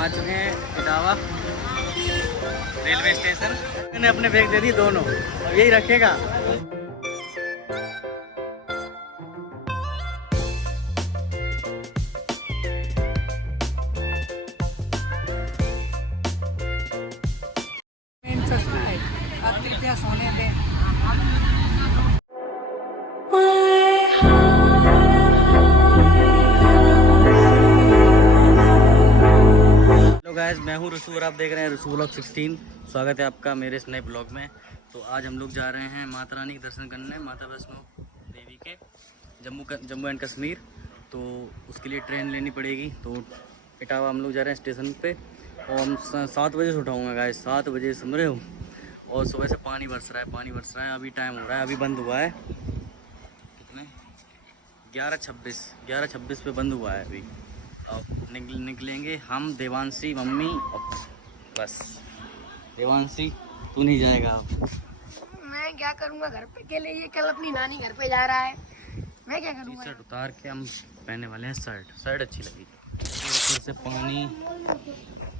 आ चुके हैं Etawah railway station. मैंने अपने बैग दे दी दोनों, अब यही रखेगा। आप कृपया सोने दें। हेलो गाइस, मैं हूँ रसूल और आप देख रहे हैं रसूल व्लॉग 16। स्वागत है आपका मेरे इस नए ब्लॉग में। तो आज हम लोग जा रहे हैं माता रानी के दर्शन करने, माता वैष्णो देवी के जम्मू एंड कश्मीर। तो उसके लिए ट्रेन लेनी पड़ेगी। तो इटावा हम लोग जा रहे हैं स्टेशन पे और हम 7 बजे से उठाऊँगा गाइस, 7 बजे समझ रहे हो। और सुबह से पानी बरस रहा है। अभी टाइम हो रहा है, अभी बंद हुआ है कितने 11:26 पे बंद हुआ है अभी। अब निकलेंगे हम, देवांशी, मम्मी और बस। देवांशी तू नहीं जाएगा अब? मैं क्या करूंगा घर पे के लिए, कल अपनी नानी घर पे जा रहा है, मैं क्या करूंगा। टी-शर्ट उतार के हम पहनने वाले हैं शर्ट अच्छी लगी। फिर से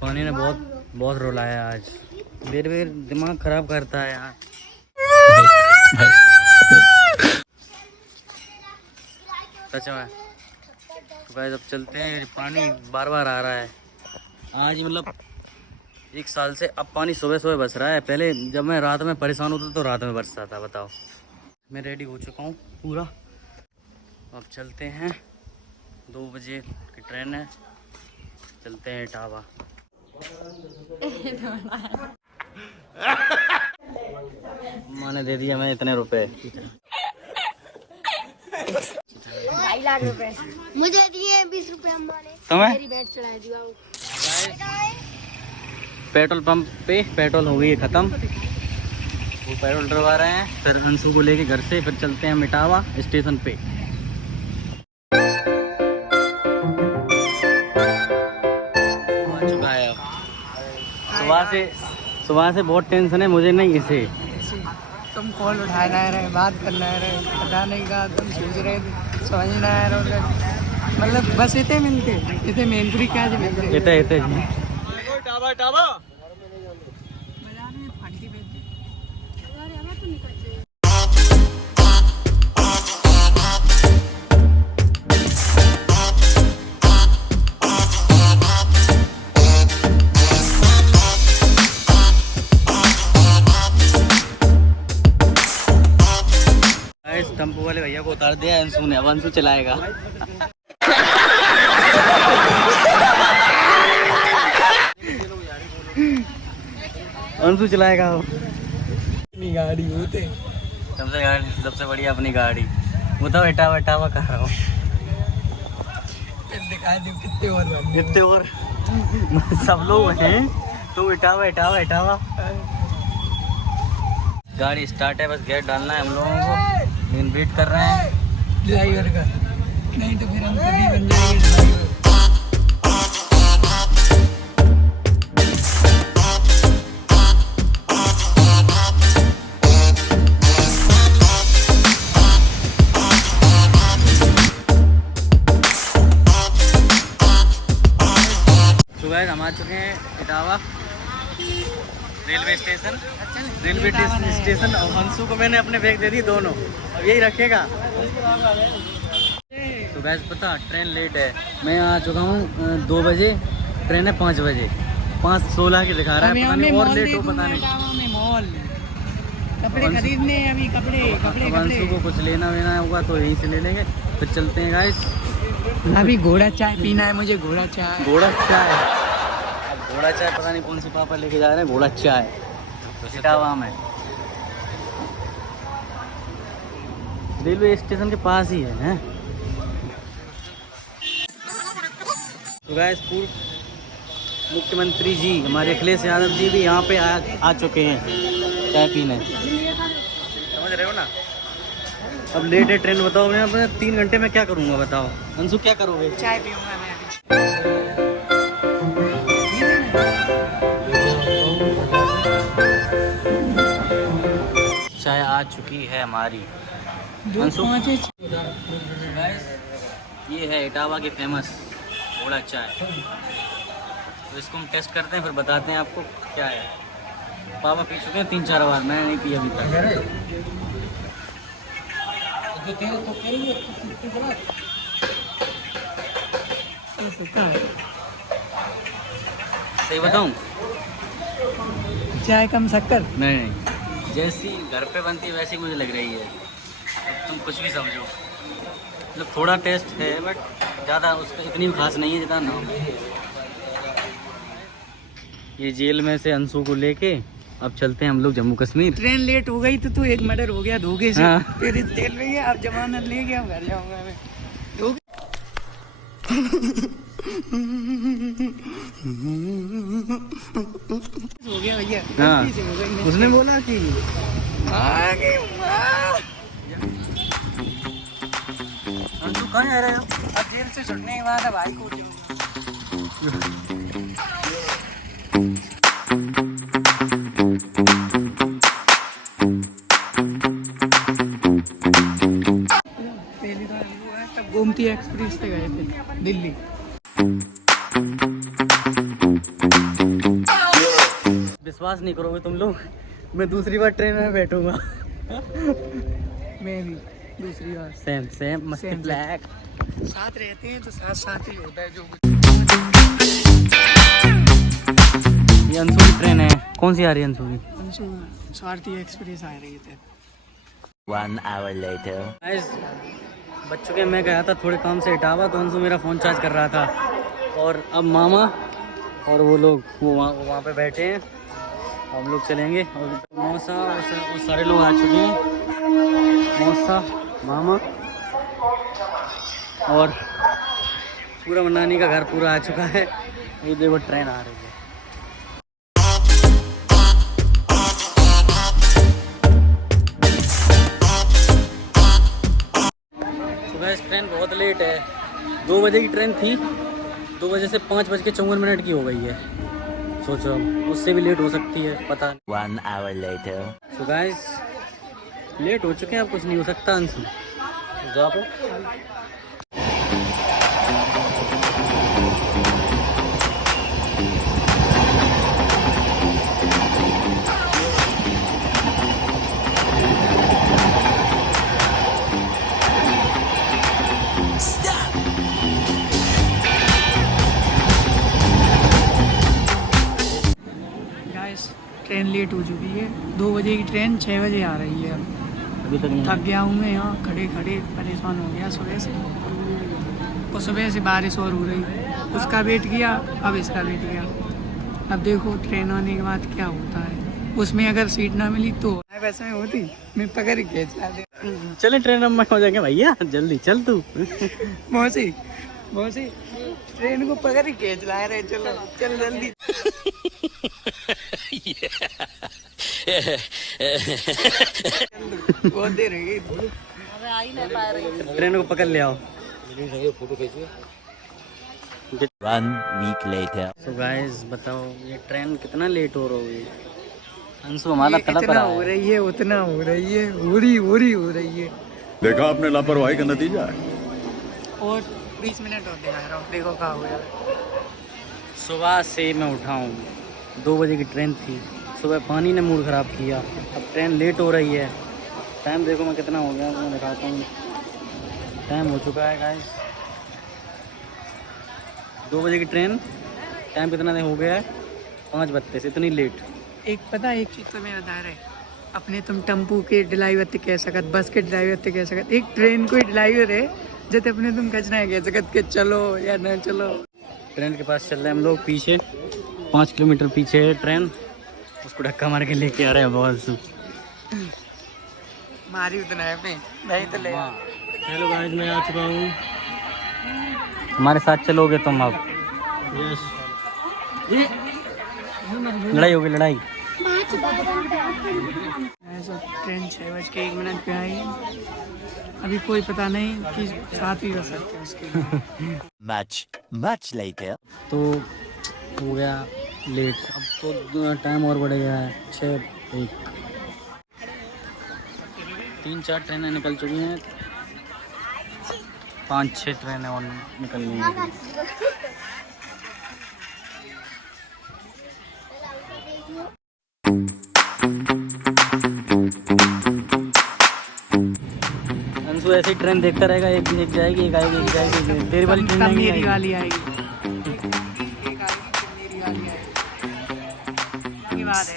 पानी ने बहुत रुलाया आज। बेर दिमाग खराब करता है यार। सच में तो गाइस अब चलते हैं। पानी बार बार आ रहा है आज, मतलब 1 साल से अब पानी सुबह बरस रहा है। पहले जब मैं रात में परेशान होता तो रात में बरसता था। बताओ, मैं रेडी हो चुका हूँ पूरा। अब चलते हैं, 2 बजे की ट्रेन है, चलते हैं इटावा। माँ ने दे दिया मैं इतने रुपए, 2.5 लाख रुपए मुझे दिए, 20 रुपए अम्मा ने तुम्हें मेरी बैठ चढ़ा दिया। पेट्रोल पंप पे पेट्रोल हो गई खत्म, वो पेट्रोल डलवा रहे हैं। फिर अंशु को लेके घर से फिर चलते हैं इटावा स्टेशन पे। आ चुका है अब। सुबह से बहुत टेंशन है मुझे, नहीं इसे तुम कॉल उठाना रहे, बात करना रहे, पता नहीं का तुम सोच रहे थे, समझ ना आ रहा, मतलब बस इतने मिलते मेनपुरी क्या मिलते इतने टावा टेम्पो वाले भैया को उतार दिया अंशु ने, अब अंशु चलाएगा। अंशु चलाएगा अपनी गाड़ी होते सबसे बढ़िया अपनी गाड़ी। बताओ इटावा कर रहा हूँ, दिखा दो कितने और सब लोग हैं तो इटावा। गाड़ी स्टार्ट है, बस गेट डालना है हम लोगों को। लेकिन वेट कर रहे हैं ड्राइवर का, नहीं तो फिर हम कभी बन जाएंगे ड्राइवर। सुबह हम आ चुके हैं इटावा रेलवे स्टेशन और अंशु को मैंने अपने बैग दे दी दोनों, अब यही रखेगा। तो गैस पता ट्रेन लेट है, मैं आ चुका हूँ 2 बजे, ट्रेन है 5 बजे, 5:16 की दिखा रहा है, पता नहीं और लेट हो पता नहीं। मॉल कपड़े खरीदने, अभी कपड़े अंशु को कुछ लेना वेना होगा तो यहीं से ले लेंगे, फिर चलते हैं गाइस। अभी घोड़ा चाय पीना है मुझे, घोड़ा चाय पता नहीं कौन सी पापा लेके जा रहे हैं, घोड़ा चाय इटावा में। रेलवे स्टेशन के पास ही है। तो गाइस पूर्व मुख्यमंत्री जी हमारे अखिलेश यादव जी भी यहाँ पे आ चुके हैं चाय पीने, समझ रहे हो ना। अब लेट है ट्रेन, बताओ मैं अपने 3 घंटे में क्या करूँगा, बताओ अंशु क्या करोगे? चाय पीऊंगा मैं। चाय आ चुकी है हमारी। ये है इटावा की फेमस घोड़ा चाय। तो इसको हम टेस्ट करते हैं, फिर बताते हैं आपको क्या है। पापा पी चुके हैं 3-4 बार, मैंने नहीं पिया अभी तक। सही बताऊँ? चाय कम शक्कर। नहीं, जैसी घर पे बनती है वैसी मुझे लग रही है। अब तुम कुछ भी समझो, मतलब थोड़ा टेस्ट है बट ज़्यादा उसका इतनी खास नहीं है जितना नाम है। ये जेल में से अंशु को लेके अब चलते हैं हम लोग जम्मू कश्मीर। ट्रेन लेट हो गई तो तू एक मर्डर हो गया धोखे से। हाँ। तेरी जेल में है, अब जमानत लेके अब घर जाऊंगा मैं। हो गया भैया। हाँ। गलती से हो गई। उसने बोला कि आगे वाह। अंशु कहाँ जा रहे हो? अब जेल से छुटने के बाद अब भाई को पहली बार हुआ है, तब गोमती एक्सप्रेस से गए थे दिल्ली। विश्वास नहीं करोगे तुम लोग, मैं दूसरी बार ट्रेन में बैठूंगा। मैं भी दूसरी बार। सेम मस्त Same. ब्लैक। साथ रहते हैं तो साथ साथ ही होता है जो कुछ। ये अंशु की ट्रेन है। कौन सी आ रही है अंशु की? अंशु स्वार्थी एक्सप्रेस आ रही थे। 1 hour later. गाइस बच्चों के मैं गया था थोड़े काम से इटावा, तो अंशु मेरा फ़ोन चार्ज कर रहा था और अब मामा और वो लोग वो वहाँ पे बैठे हैं। हम लोग चलेंगे और मौसा और सारे लोग आ चुके हैं। मौसा, मामा और पूरा मनानी का घर पूरा आ चुका है। ये देखो ट्रेन आ रही है। सुबह ट्रेन बहुत लेट है। 2 बजे की ट्रेन थी, 2 बजे से 5:54 की हो गई है। सोचो उससे भी लेट हो सकती है, पता नहीं। 1 hour later. So guys let हो चुके हैं, अब कुछ नहीं हो सकता। अंशु जा पे। गाइस ट्रेन लेट हो चुकी है। 2 बजे की ट्रेन 6 बजे आ रही है। अभी तक नहीं थक गया हूँ मैं यहाँ खड़े खड़े, परेशान हो गया सुबह से। और सुबह से बारिश और हो रही, उसका वेट किया, अब इसका वेट किया। अब देखो ट्रेन आने के बाद क्या होता है। उसमें अगर सीट ना मिली तो वैसे में होती मैं पकड़ के चला दे। चले ट्रेन में हो जाएंगे भैया, जल्दी चल तू। मौसी मौसी ट्रेन को पकड़ के चला रहे, चलो चल जल्दी। बहुत देर हो गई, आ ही नहीं पा रही। ट्रेन को पकड़ ले आओ। 1 week later. सो गाइस बताओ ये ट्रेन कितना लेट हो रही है? अंशु हमारा तड़प इतना रहा हो है। रही है, उतना हो रही है, हो रही है। देखा आपने लापरवाही का नतीजा है। और 20 मिनट और दिखा रहा हूँ, देखो क्या हो गया। सुबह से मैं उठा हूँ, 2 बजे की ट्रेन थी। सुबह पानी ने मूड ख़राब किया, अब ट्रेन लेट हो रही है। टाइम देखो मैं कितना हो गया, मैं दिखाता हूँ। टाइम हो चुका है गाइस 2 बजे की ट्रेन। टाइम कितना हो गया है? 5:32, इतनी लेट। एक पता एक चीज़ तो मैं बता रहे, अपने तुम टेम्पू के ड्राइवर ते कह सकत, बस के ड्राइवर ते कह सकत, एक ट्रेन कोई ड्राइवर है जैसे अपने तुम कचना कह सकत के चलो या न चलो। ट्रेन के पास चल रहे हैं हम लोग, पीछे 5 किलोमीटर पीछे है ट्रेन। उसको धक्का मार के लेके आ रहे हैं बहुत। मारी उतना है पे नहीं तो ले। हेलो गाइस मैं आ चुका हूँ। हमारे साथ चलोगे तुम अब? यस। लड़ाई होगी लड़ाई। ऐसा ट्रेन 6:01 पे आई, अभी कोई पता नहीं कि साथ ही रह सकते हैं उसके। Much later. तो हो गया लेट, अब तो टाइम और बढ़ गया है। 6:01, 3-4 ट्रेनें निकल चुकी हैं, 5-6 ट्रेनें और निकलनी हैं। ऐसे ही ट्रेन देखता रहेगा, एक जाएगी, एक आएगी, एक जाएगी, तेरी वाली ट्रेन तब आएगी, मेरी आएगी। वाली आएगी। एक आएगी, फिर मेरी वाली आएगी। ये बात है।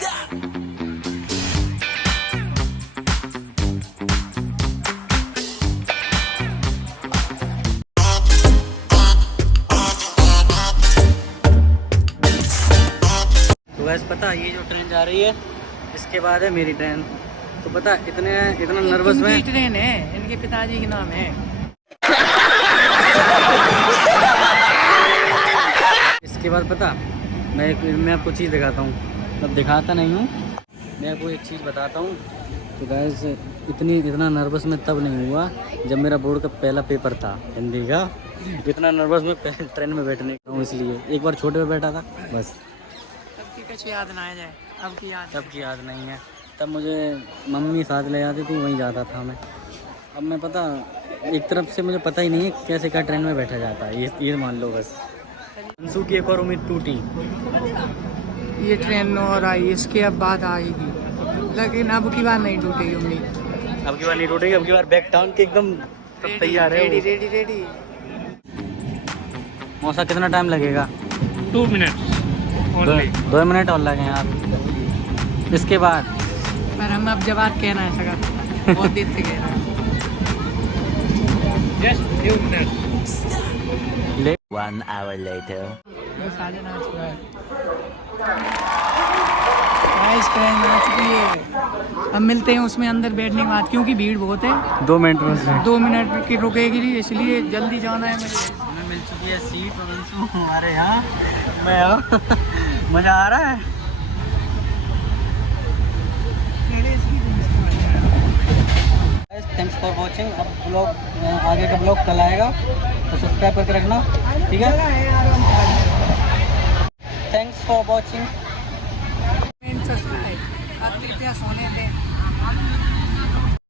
तो वैसे पता ये जो ट्रेन जा रही है इसके बाद है मेरी ट्रेन। तो पता इतना नर्वस में इनकी ट्रेन है, इनके पिताजी के नाम है। इसके बाद पता मैं आपको चीज़ दिखाता हूँ, मतलब दिखाता नहीं हूँ, मैं आपको एक चीज़ बताता हूँ। तो गैस इतना नर्वस में तब नहीं हुआ जब मेरा बोर्ड का पहला पेपर था हिंदी का। इतना नर्वस में ट्रेन में बैठने का हूँ, इसलिए एक बार छोटे में बैठा था बस। तब की कुछ याद ना आ जाए, अब की याद। तब की याद नहीं है, तब मुझे मम्मी साथ ले जाती थी, वहीं जाता था मैं। अब मैं पता एक तरफ से मुझे पता ही नहीं है कैसे क्या ट्रेन में बैठा जाता है, ये मान लो बस। अंशु की एक और उम्मीद टूटी। ये ट्रेन और आई, इसके अब बाद आएगी, लेकिन अब की बार नहीं टूटेगी उम्मीद। अब की बार नहीं टूटेगी, अब की बार बैग टांग के एकदम तैयार है। Ready ready ready. मौसा कितना टाइम लगेगा? 2 मिनट। 2 मिनट और लगे यार। इसके बाद पर हम अब जवाब कहना है सका बहुत देर से कह रहे हैं। Just 2 minutes। 1 hour later. साजन आ चुका है, गाइस ट्रेन आ चुकी है। अब मिलते हैं उसमें अंदर बैठने के बाद, क्योंकि भीड़ बहुत है। 2 मिनट बस है। 2 मिनट की रुकेगी, इसलिए जल्दी जाना है मुझे। हमें मिल चुकी है सीट और अंशु हमारे यहाँ। मैं मज़ा आ रहा है। Thanks for watching. अब ब्लॉग आगे का ब्लॉग कल आएगा, तो सब्सक्राइब करके रखना, ठीक है? Thanks for watching. सब्सक्राइब। आप कृपया सोने दें।